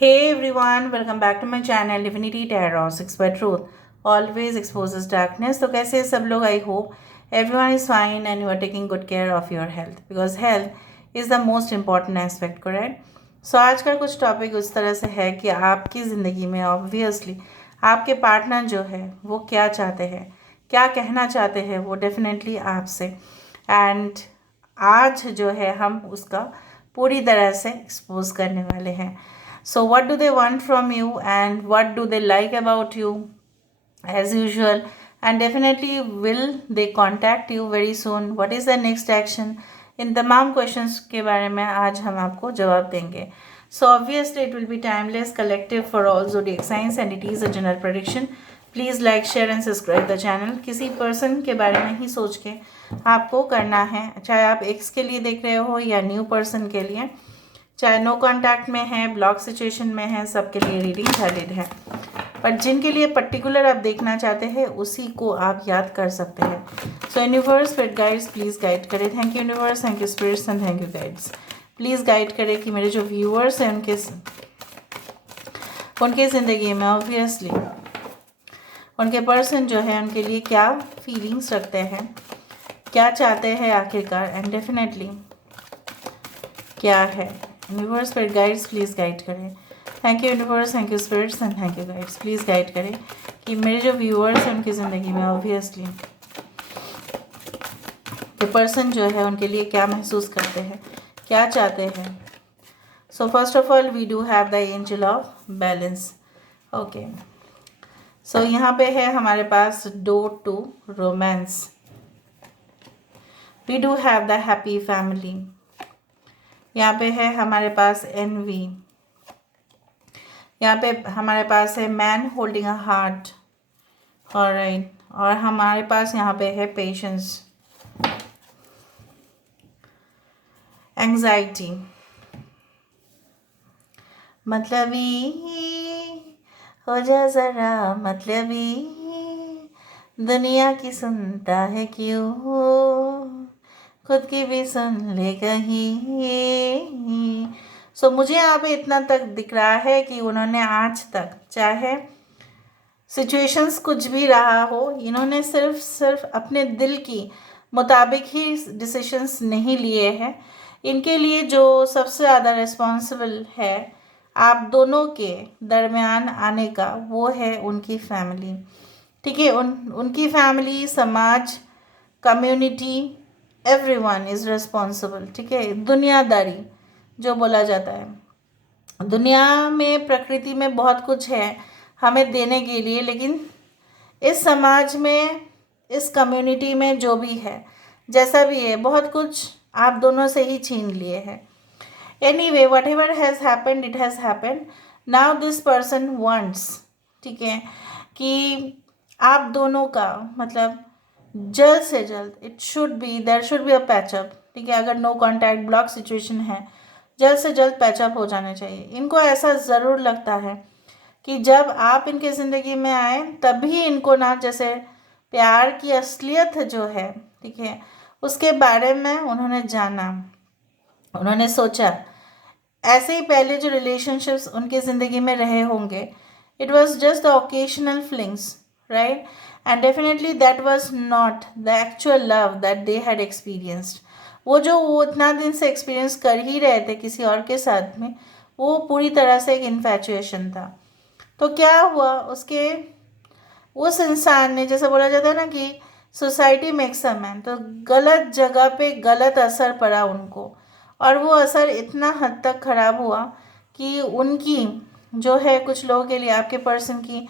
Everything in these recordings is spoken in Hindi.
Hey everyone, welcome back to my channel Divinity Tarot 6 by Truth always exposes darkness. तो कैसे हैं सब लोग? I hope everyone is fine and you are taking good care of your health because health is the most important aspect, correct? So आज का कुछ टॉपिक उस तरह से है कि आपकी ज़िंदगी में ऑब्वियसली आपके पार्टनर जो है वो क्या चाहते हैं, क्या कहना चाहते हैं वो डेफिनेटली आपसे, एंड आज जो है हम उसका पूरी तरह से एक्सपोज करने वाले हैं. So, what do they want from you, and what do they like about you, as usual? And definitely, will they contact you very soon? What is the next action? इन तमाम क्वेश्चंस के बारे में आज हम आपको जवाब देंगे. So obviously it will be timeless, collective for all zodiac signs, and it is a general prediction. Please like share and subscribe the channel. किसी पर्सन के बारे में ही सोच के आपको करना है, चाहे आप एक्स के लिए देख रहे हो या न्यू पर्सन के लिए, चाहे नो कांटेक्ट में है, ब्लॉक सिचुएशन में है, सबके लिए रीडिंग वैलिड है. पर जिनके लिए पर्टिकुलर आप देखना चाहते हैं उसी को आप याद कर सकते हैं. So universe spirit guides please guide करें. Thank you universe, thank you spirits and thank you guides. Please guide करें कि मेरे जो व्यूअर्स हैं उनके ज़िंदगी में ऑब्वियसली उनके पर्सन जो है उनके लिए क्या फीलिंग्स रखते हैं, क्या चाहते हैं आखिरकार, एंड डेफिनेटली क्या है. Universe spirit guides please guide करें. Thank you universe, thank you spirits and thank you guides. Please guide करें कि मेरे जो व्यूअर्स हैं उनकी ज़िंदगी में ऑब्वियसली ये पर्सन जो है उनके लिए क्या महसूस करते हैं, क्या चाहते हैं. So first of all we do have the angel of balance. Okay, so यहाँ पे है हमारे पास door to romance. We do have the happy family. यहाँ पे है हमारे पास एनवी. यहाँ पे हमारे पास है man holding a heart. Alright, और हमारे पास यहाँ पे है पेशेंस, एंग्जाइटी. मतलबी हो जा ज़रा, मतलबी दुनिया की सुनता है क्यों, खुद की भी सुन ले कहीं. सो मुझे यहाँ पे इतना तक दिख रहा है कि उन्होंने आज तक, चाहे सिचुएशंस कुछ भी रहा हो, इन्होंने सिर्फ अपने दिल की मुताबिक ही डिसीशंस नहीं लिए हैं. इनके लिए जो सबसे ज़्यादा रिस्पॉन्सिबल है आप दोनों के दरमियान आने का वो है उनकी फैमिली. ठीक है, उनकी फैमिली, समाज, कम्युनिटी, एवरीवन इज़ रिस्पॉन्सिबल. ठीक है, दुनियादारी जो बोला जाता है, दुनिया में प्रकृति में बहुत कुछ है हमें देने के लिए, लेकिन इस समाज में, इस कम्युनिटी में जो भी है, जैसा भी है, बहुत कुछ आप दोनों से ही छीन लिए हैं. Anyway, what ever has happened it has happened. Now this person wants, ठीक है, कि आप दोनों का मतलब जल्द से जल्द there should be a patch up. ठीक है, अगर नो कॉन्टैक्ट ब्लॉक सिचुएशन है, जल्द से जल्द पैचअप हो जाना चाहिए. इनको ऐसा ज़रूर लगता है कि जब आप इनके ज़िंदगी में आए तभी इनको ना, जैसे प्यार की असलियत जो है, ठीक है, उसके बारे में उन्होंने जाना, उन्होंने सोचा. ऐसे ही पहले जो रिलेशनशिप्स उनके ज़िंदगी में रहे होंगे, it was just the occasional flings, right, and definitely that was not the actual love that they had experienced. वो इतना दिन से एक्सपीरियंस कर ही रहे थे किसी और के साथ में, वो पूरी तरह से एक इन्फैचुएशन था. तो क्या हुआ, उस इंसान ने, जैसे बोला जाता है ना कि सोसाइटी मेक्स अ मैन, तो गलत जगह पे गलत असर पड़ा उनको, और वो असर इतना हद तक ख़राब हुआ कि उनकी जो है, कुछ लोगों के लिए आपके पर्सन की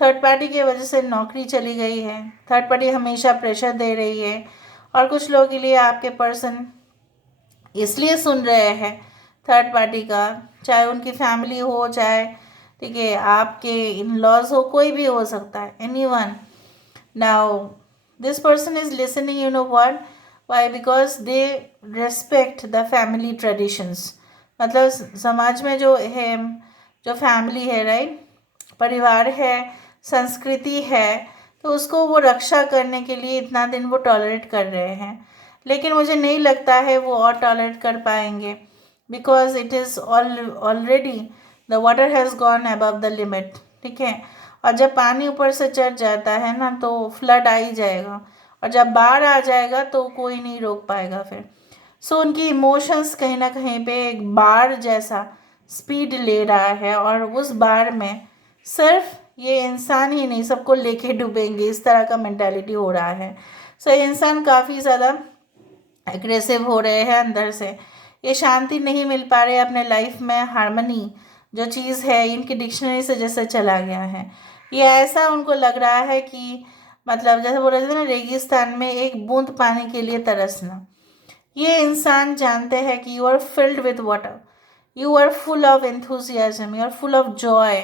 थर्ड पार्टी की वजह से नौकरी चली गई है. थर्ड पार्टी हमेशा प्रेशर दे रही है, और कुछ लोगों के लिए आपके पर्सन इसलिए सुन रहे हैं थर्ड पार्टी का, चाहे उनकी फैमिली हो, चाहे, ठीक है, आपके इन लॉज हो, कोई भी हो सकता है, anyone. Now this person is listening, you know what, why, because they respect the family traditions. मतलब समाज में जो है, जो फैमिली है, राइट, परिवार है, संस्कृति है, तो उसको वो रक्षा करने के लिए इतना दिन वो टॉलरेट कर रहे हैं. लेकिन मुझे नहीं लगता है वो और टॉलरेट कर पाएंगे, because it is already the water has gone above the limit, ठीक है। और जब पानी ऊपर से चढ़ जाता है ना तो फ्लड आ ही जाएगा, और जब बाढ़ आ जाएगा तो कोई नहीं रोक पाएगा फिर। सो उनकी इमोशंस कहीं ना कहीं पे एक बाढ़ जैसा स्पीड ले रहा है, और उस बाढ़ में सिर्फ ये इंसान ही नहीं सबको लेके डूबेंगे, इस तरह का मेंटालिटी हो रहा है। सो इंसान काफ़ी ज़्यादा एग्रेसिव हो रहे हैं अंदर से, ये शांति नहीं मिल पा रही है अपने लाइफ में। हार्मनी जो चीज़ है इनकी डिक्शनरी से जैसे चला गया है। ये ऐसा उनको लग रहा है कि मतलब जैसे बोल रहे थे ना, रेगिस्तान में एक बूंद पानी के लिए तरसना। ये इंसान जानते हैं कि you are filled with water, you are full of enthusiasm, you are full of joy.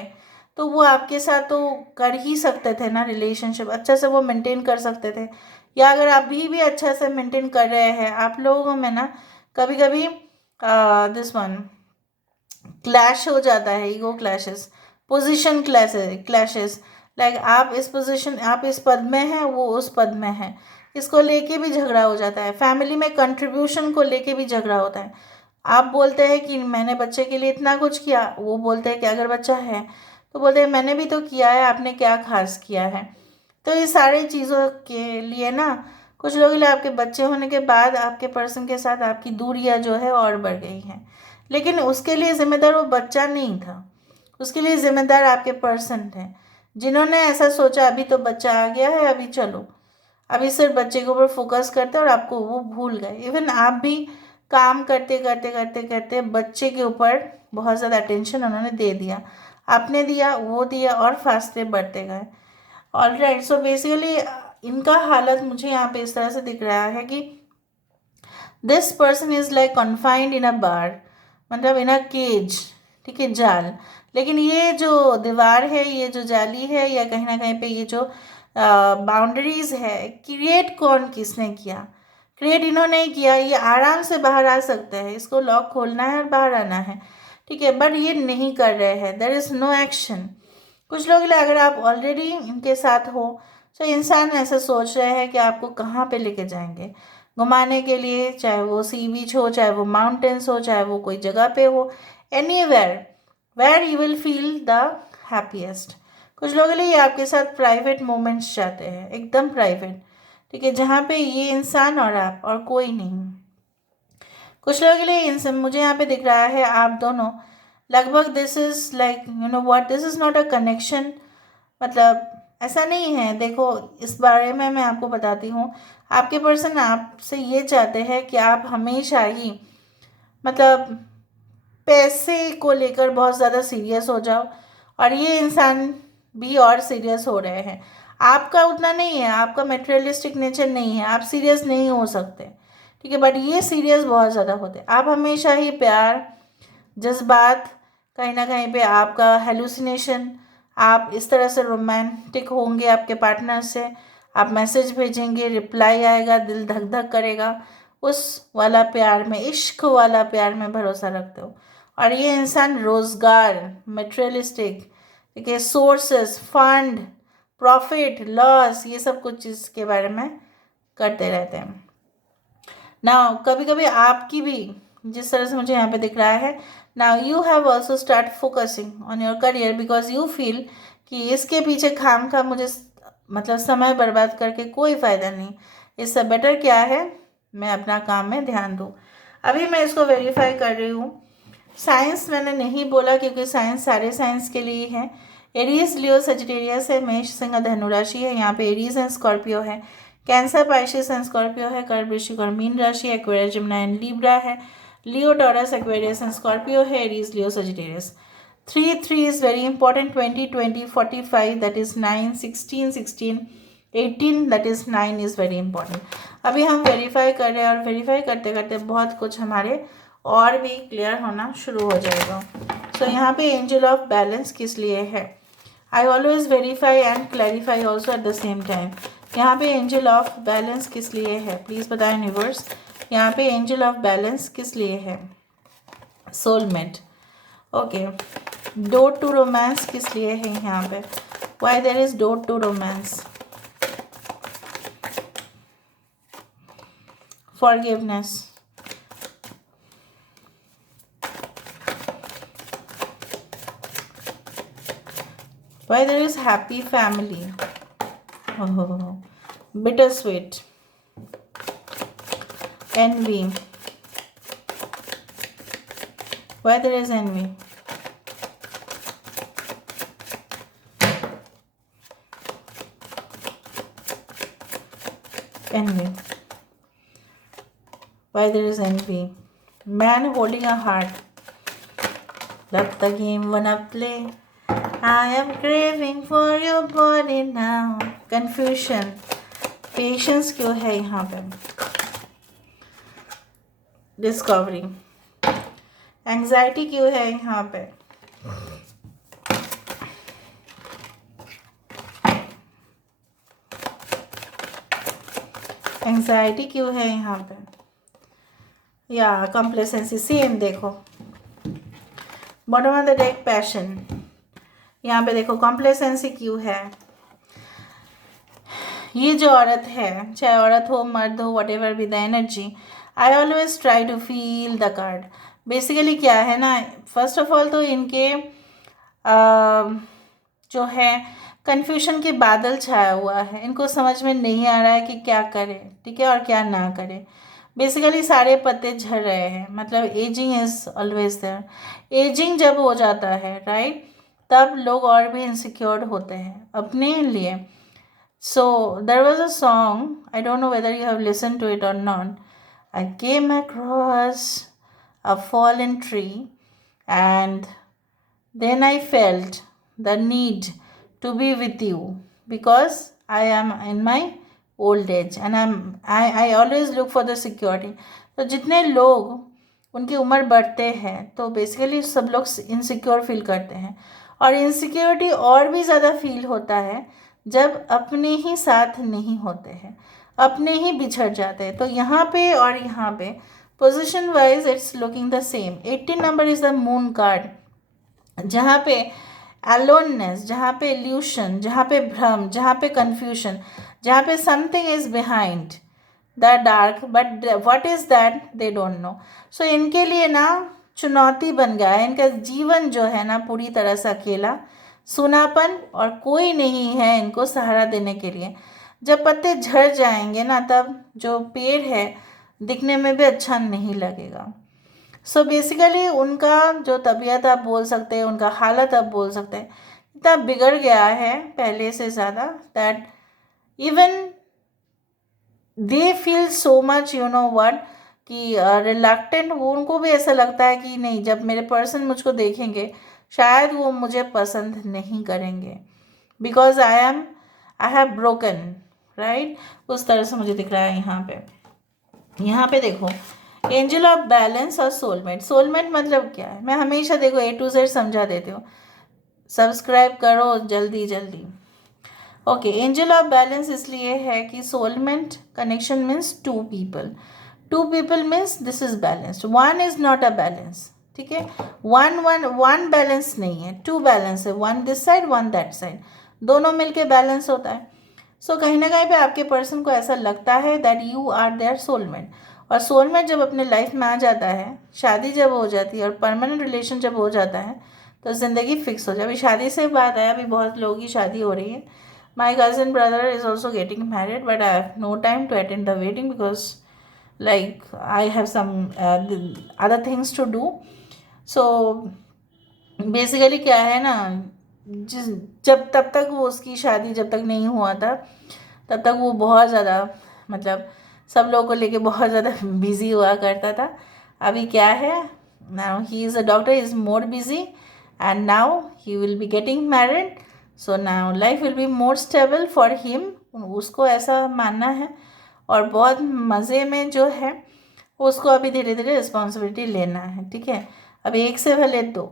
तो वो आपके साथ तो कर ही सकते थे ना रिलेशनशिप, अच्छा से वो मेंटेन कर सकते थे। या अगर अभी भी अच्छा से मेंटेन कर रहे हैं, आप लोगों में ना कभी कभी दिस वन क्लैश हो जाता है, ego clashes, position clashes. Like आप इस पोजीशन, आप इस पद में हैं, वो उस पद में है, इसको लेके भी झगड़ा हो जाता है। फैमिली में कंट्रीब्यूशन को लेके भी झगड़ा होता है। आप बोलते हैं कि मैंने बच्चे के लिए इतना कुछ किया, वो बोलते हैं कि अगर बच्चा है तो बोलते हैं मैंने भी तो किया है, आपने क्या खास किया है। तो ये सारी चीज़ों के लिए ना कुछ लोगों के लिए आपके बच्चे होने के बाद आपके पर्सन के साथ आपकी दूरियां जो है और बढ़ गई हैं। लेकिन उसके लिए जिम्मेदार वो बच्चा नहीं था, उसके लिए जिम्मेदार आपके पर्सन थे, जिन्होंने ऐसा सोचा अभी तो बच्चा आ गया है, अभी चलो, अभी सिर्फ बच्चे के ऊपर फोकस करते, और आपको वो भूल गए। इवन आप भी काम करते करते करते करते बच्चे के ऊपर बहुत ज़्यादा अटेंशन उन्होंने दे दिया, आपने दिया, वो दिया, और फासले बढ़ते गए। ऑलराइट, सो बेसिकली इनका हालत मुझे यहाँ पे इस तरह से दिख रहा है कि this person is like confined in a bar, मतलब इन अ केज, ठीक है, जाल। लेकिन ये जो दीवार है, ये जो जाली है, या कहीं ना कहीं पे ये जो बाउंड्रीज है, क्रिएट कौन किसने किया? क्रिएट इन्होंने ही किया। ये आराम से बाहर आ सकते हैं, इसको लॉक खोलना है और बाहर आना है, ठीक है, बट ये नहीं कर रहे हैं। There is no action. कुछ लोग अगर आप ऑलरेडी इनके साथ हो तो इंसान ऐसा सोच रहे हैं कि आपको कहाँ पे लेके जाएंगे घुमाने के लिए, चाहे वो सी बीच हो, चाहे वो माउंटेन्स हो, चाहे वो कोई जगह पे हो, anywhere where you will feel the happiest. कुछ लोगों के लिए ये आपके साथ प्राइवेट मोमेंट्स चाहते हैं, एकदम प्राइवेट, ठीक है, जहाँ पे ये इंसान और आप और कोई नहीं। कुछ लोगों के लिए इंसान मुझे यहाँ पे दिख रहा है आप दोनों लगभग, this is like you know what, this is not a connection. मतलब ऐसा नहीं है, देखो इस बारे में मैं आपको बताती हूँ। आपके पर्सन आपसे ये चाहते हैं कि आप हमेशा ही मतलब पैसे को लेकर बहुत ज़्यादा सीरियस हो जाओ, और ये इंसान भी और सीरियस हो रहे हैं। आपका उतना नहीं है, आपका मेटेरियलिस्टिक नेचर नहीं है, आप सीरियस नहीं हो सकते, ठीक है, बट ये सीरियस बहुत ज़्यादा होते हैं। आप हमेशा ही प्यार, जज्बात, कहीं ना कहीं पे आपका हेलुसिनेशन, आप इस तरह से रोमांटिक होंगे आपके पार्टनर से, आप मैसेज भेजेंगे, रिप्लाई आएगा, दिल धक धक करेगा, उस वाला प्यार में, इश्क वाला प्यार में भरोसा रखते हो। और ये इंसान रोज़गार, मटेरियलिस्टिक, ठीक है, सोर्सेस, फंड, प्रॉफिट, लॉस, ये सब कुछ चीज़ के बारे में करते रहते हैं ना। कभी कभी आपकी भी, जिस तरह से मुझे यहाँ पे दिख रहा है, now you have also start focusing on your career because you feel कि इसके पीछे खाम खा मुझे मतलब समय बर्बाद करके कोई फ़ायदा नहीं, इससे बेटर क्या है मैं अपना काम में ध्यान दूँ। अभी मैं इसको वेरीफाई कर रही हूँ। साइंस मैंने नहीं बोला क्योंकि साइंस सारे साइंस के लिए है। एरीज, लियो, सजिटेरियस है, मेष, सिंह, धनु राशि है, यहाँ पे एरीज एंड स्कॉर्पियो है, कैंसर, पाइशिस एंड स्कॉर्पियो है, कर्क, वृश्चिक और मीन राशि, एक्वेरियस, जिम्ना एंड लिब्रा है, लियो, टॉरस, एक्वेरियस एंड स्कॉर्पियो है, Aries, Leo, Sagittarius. 3 is very important, 20 20 45, that is 9 16 16 18, that is 9 is very important। अभी हम वेरीफाई कर रहे हैं, और वेरीफाई करते करते बहुत कुछ हमारे और भी क्लियर होना शुरू हो जाएगा। सो यहाँ पे एंजल ऑफ बैलेंस किस लिए है? I always verify and clarify also at the same time. यहाँ पे एंजल ऑफ बैलेंस किस लिए है, प्लीज़ बताएं यूनिवर्स। यहाँ पे एंजल ऑफ बैलेंस किस लिए है? Soulmate, okay. Door to romance किस लिए है यहाँ पे? Why there is door to romance? Forgiveness, Why there is happy family? Oh, bittersweet. Envy. Why there is envy? Envy. Why there is envy? Man holding a heart. Let the game wanna play. I am craving for your body now. Confusion. Patience क्यों है यहाँ पे? Discovery. Anxiety क्यों है यहाँ पे? एंग्जाइटी क्यों है यहाँ पे? या कंप्लेसेंसी सेम देखो, bottom of the deck passion, यहाँ पे देखो कंप्लेसेंसी क्यों है? ये जो औरत है, चाहे औरत हो मर्द हो, whatever be the energy, I always try to feel the card. Basically क्या है ना, फर्स्ट ऑफ ऑल तो इनके जो है कन्फ्यूजन के बादल छाया हुआ है, इनको समझ में नहीं आ रहा है कि क्या करें, ठीक है, और क्या ना करें। बेसिकली सारे पत्ते झड़ रहे हैं, मतलब ageing is always there. Ageing जब हो जाता है राइट, तब लोग और भी इनसिक्योर होते हैं अपने लिए। So there was a song, I don't know whether you have listen to it और not. I came across a fallen tree and then I felt the need to be with you because I am in my old age and I always look for the security। तो जितने लोग उनकी उम्र बढ़ते हैं तो बेसिकली सब लोग इनसिक्योर फील करते हैं, और इनसिक्योरिटी और भी ज़्यादा फील होता है जब अपने ही साथ नहीं होते हैं, अपने ही बिछड़ जाते हैं। तो यहाँ पे और यहाँ पे position wise it's looking the same. 18 number is the moon card, जहाँ पे अलोननेस, जहाँ पे इल्यूशन, जहाँ पे भ्रम, जहाँ पे कन्फ्यूजन, जहाँ पे something is behind the dark but what is that they don't know. So इनके लिए ना चुनौती बन गया है, इनका जीवन जो है ना पूरी तरह से अकेला, सुनापन, और कोई नहीं है इनको सहारा देने के लिए। जब पत्ते झड़ जाएंगे ना, तब जो पेड़ है दिखने में भी अच्छा नहीं लगेगा। सो बेसिकली उनका जो तबीयत आप बोल सकते हैं, उनका हालत आप बोल सकते हैं, इतना बिगड़ गया है पहले से ज़्यादा, that even they feel so much you know what कि रिलक्टेंट। वो उनको भी ऐसा लगता है कि नहीं, जब मेरे पर्सन मुझको देखेंगे शायद वो मुझे पसंद नहीं करेंगे, because I have broken right. उस तरह से मुझे दिख रहा है यहाँ पे देखो, एंजल ऑफ बैलेंस और सोलमेट। सोलमेट मतलब क्या है, मैं हमेशा देखो A to Z समझा देती हूँ, सब्सक्राइब करो जल्दी जल्दी। ओके, एंजल ऑफ बैलेंस इसलिए है कि soulmate connection means two people. Two people means this is balanced, one is not a balance, ठीक है। वन बैलेंस नहीं है, टू बैलेंस है, one this side one that side, दोनों मिलके बैलेंस होता है। सो कहीं ना कहीं पे आपके पर्सन को ऐसा लगता है that you are their soulmate, और सोलमेट जब अपने लाइफ में आ जाता है, शादी जब हो जाती है और परमानेंट रिलेशन जब हो जाता है, तो ज़िंदगी फिक्स हो जाए। अभी शादी से बात है, अभी बहुत लोगों की शादी हो रही है। My cousin brother is also getting married, but I have no time to attend the wedding because like I have some other things to do. So basically क्या है ना, जब तब तक वो उसकी शादी जब तक नहीं हुआ था, तब तक वो बहुत ज़्यादा मतलब सब लोगों को लेके बहुत ज़्यादा बिजी हुआ करता था। अभी क्या है, now he is a doctor, is more busy, and now he will be getting married. So now life will be more stable for him, उसको ऐसा मानना है, और बहुत मज़े में जो है उसको अभी धीरे धीरे रिस्पॉन्सिबिलिटी लेना है, ठीक है। अभी एक से भले दो,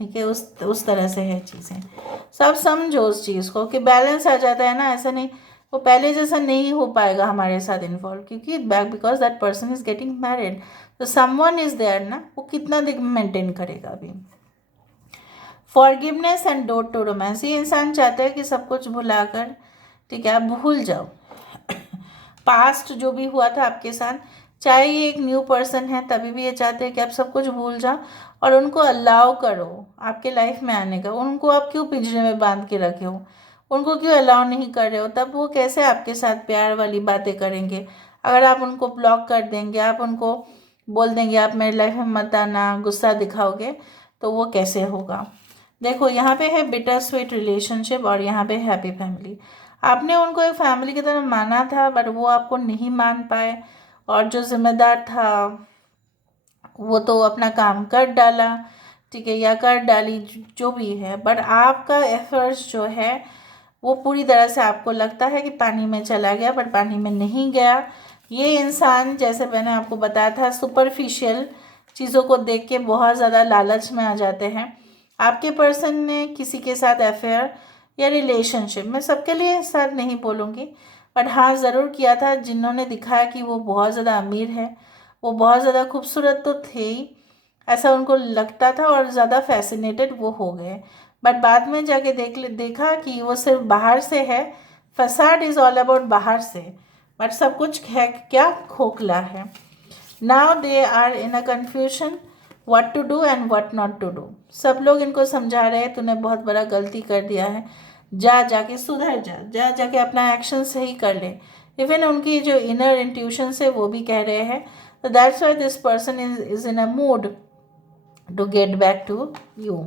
ठीक है, उस तरह से है चीज़ें। सब समझो उस चीज़ को कि बैलेंस आ जाता है ना, ऐसा नहीं वो पहले जैसा नहीं हो पाएगा हमारे साथ इन्वॉल्व, क्योंकि because that person is getting married, तो समवन इज देयर ना, वो कितना दिन मेंटेन करेगा अभी। Forgiveness and door to romance, ये इंसान चाहता है कि सब कुछ भुलाकर, ठीक है, आप भूल जाओ पास्ट जो भी हुआ था आपके साथ, चाहे ये एक न्यू पर्सन है तभी भी ये चाहते हैं कि आप सब कुछ भूल जाओ और उनको अलाउ करो आपके लाइफ में आने का। उनको आप क्यों पिंजरे में बांध के रखे हो, उनको क्यों अलाउ नहीं कर रहे हो, तब वो कैसे आपके साथ प्यार वाली बातें करेंगे। अगर आप उनको ब्लॉक कर देंगे, आप उनको बोल देंगे आप मेरी लाइफ में मत आना, गुस्सा दिखाओगे, तो वो कैसे होगा। देखो यहाँ पे है बिटर स्वीट रिलेशनशिप और यहाँ पे हैप्पी फैमिली। आपने उनको एक फैमिली की तरह माना था बट वो आपको नहीं मान पाए, और जो जिम्मेदार था वो तो अपना काम कर डाला, ठीक है, या कर डाली, जो भी है, बट आपका एफर्ट्स जो है वो पूरी तरह से आपको लगता है कि पानी में चला गया, बट पानी में नहीं गया। ये इंसान, जैसे मैंने आपको बताया था, सुपरफिशियल चीज़ों को देख के बहुत ज़्यादा लालच में आ जाते हैं। आपके पर्सन ने किसी के साथ अफेयर या रिलेशनशिप, मैं सबके लिए साथ नहीं बोलूँगी, बट हाँ ज़रूर किया था, जिन्होंने दिखाया कि वो बहुत ज़्यादा अमीर है, वो बहुत ज़्यादा खूबसूरत तो थे ही, ऐसा उनको लगता था, और ज़्यादा फैसिनेटेड वो हो गए। बट बाद में जाके देखा कि वो सिर्फ बाहर से है, फसाड इज़ ऑल अबाउट बाहर से, बट सब कुछ है क्या, खोखला है। Now they are in a confusion what to do and what not to do. सब लोग इनको समझा रहे हैं तूने बहुत बड़ा गलती कर दिया है, जा जाके सुधर जा, जा जाके अपना एक्शन सही कर ले। इवन उनकी जो इनर इंट्यूशन है वो भी कह रहे हैं, तो that's why this person is in a mood to get back to you.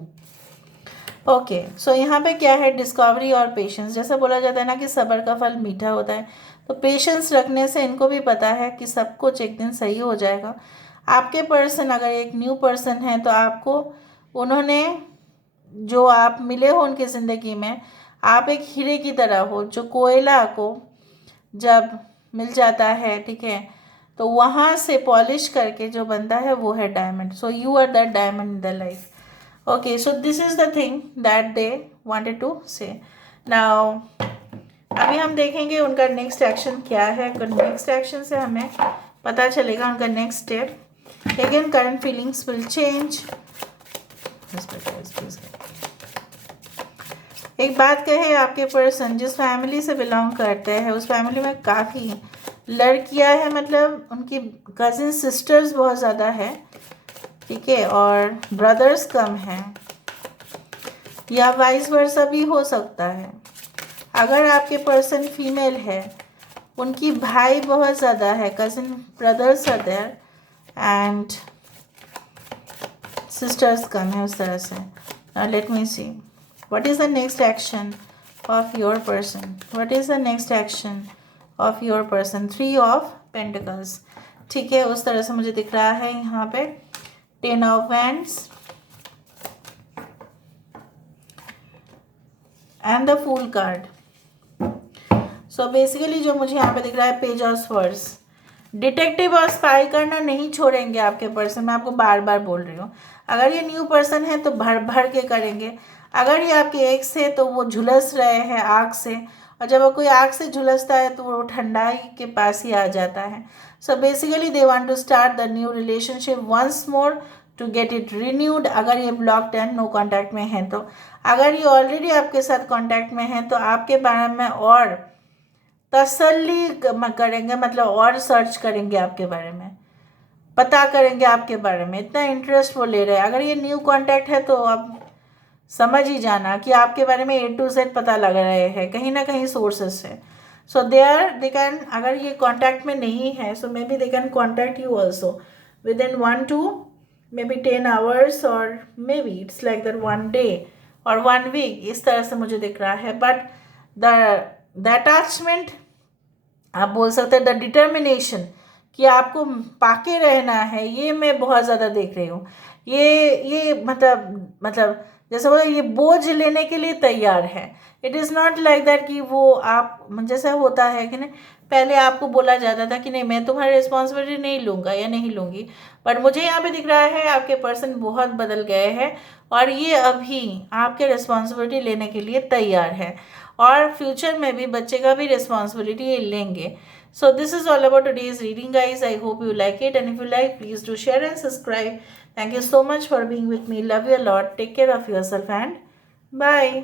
Okay, so यहाँ पे क्या है, डिस्कवरी और पेशेंस। जैसा बोला जाता है ना कि सब्र का फल मीठा होता है, तो पेशेंस रखने से इनको भी पता है कि सब कुछ एक दिन सही हो जाएगा। आपके पर्सन अगर एक न्यू पर्सन है तो आपको, उन्होंने, जो आप मिले हो उनकी ज़िंदगी में, आप एक हीरे की तरह हो, जो कोयला को जब मिल जाता है, ठीक है, तो वहाँ से पॉलिश करके जो बनता है वो है diamond. So you are that diamond in the life. Okay, so this is the thing that they wanted to say. Now, अभी हम देखेंगे उनका नेक्स्ट एक्शन क्या है। नेक्स्ट एक्शन से हमें पता चलेगा उनका next step. Again current feelings will change. एक बात कहे, आपके पर्सन जिस फैमिली से बिलोंग करते हैं उस फैमिली में काफ़ी लड़कियां हैं, मतलब उनकी कजिन सिस्टर्स बहुत ज़्यादा है, ठीक है, और ब्रदर्स कम हैं, या वाइस वर्सा भी हो सकता है। अगर आपके पर्सन फीमेल है, उनकी भाई बहुत ज़्यादा है, cousin brothers are there and sisters कम है, उस तरह से। Now let me see what is the next action of your person. What is the next action of your person. 3 of pentacles, ठीक है, उस तरह से मुझे दिख रहा है यहाँ पे। 10 of Wands and the Fool card. So basically जो मुझे यहाँ पे दिख रहा है, पेज ऑफ स्वर्ड्स। डिटेक्टिव और स्पाई करना नहीं छोड़ेंगे आपके पर्सन, मैं आपको बार बार बोल रही हूँ। अगर ये न्यू पर्सन है तो भर भर के करेंगे। अगर ये आपके एक्स है तो वो झुलस रहे हैं आग से, और जब वो कोई आग से झुलसता है तो वो ठंडाई के पास ही आ जाता है। So basically they want to start the new relationship once more to get it renewed. अगर ये ब्लॉक्ड एंड नो कॉन्टैक्ट में है तो, अगर ये ऑलरेडी आपके साथ कॉन्टैक्ट में है तो आपके बारे में और तसल्ली करेंगे, मतलब और सर्च करेंगे आपके बारे में, पता करेंगे आपके बारे में, इतना इंटरेस्ट वो ले रहे हैं। अगर ये न्यू कॉन्टैक्ट है तो आप समझ ही जाना कि आपके बारे में A to Z पता लग रहे हैं कहीं ना कहीं सोर्सेस से। सो दे कैन, अगर ये कॉन्टैक्ट में नहीं है so maybe they can contact you also within 1 to maybe 10 hours, or maybe it's like that 1 day or 1 week, इस तरह से मुझे दिख रहा है। बट द अटैचमेंट, आप बोल सकते हैं द डिटर्मिनेशन, कि आपको पाके रहना है, ये मैं बहुत ज़्यादा देख रही हूँ। ये मतलब जैसे बोला, ये बोझ लेने के लिए तैयार है। It is not like that कि वो आप, जैसा होता है कि नहीं, पहले आपको बोला जाता था कि नहीं मैं तुम्हारी रिस्पॉन्सिबिलिटी नहीं लूँगा या नहीं लूँगी, बट मुझे यहाँ पे दिख रहा है आपके पर्सन बहुत बदल गए हैं, और ये अभी आपके रिस्पॉन्सिबिलिटी लेने के लिए तैयार है, और फ्यूचर में भी बच्चे का भी रिस्पॉन्सिबिलिटी ये लेंगे। So this is all about today's reading, guys. I hope you like it, and if you like, please do share and subscribe. Thank you so much for being with me. Love you a lot. Take care of yourself and bye.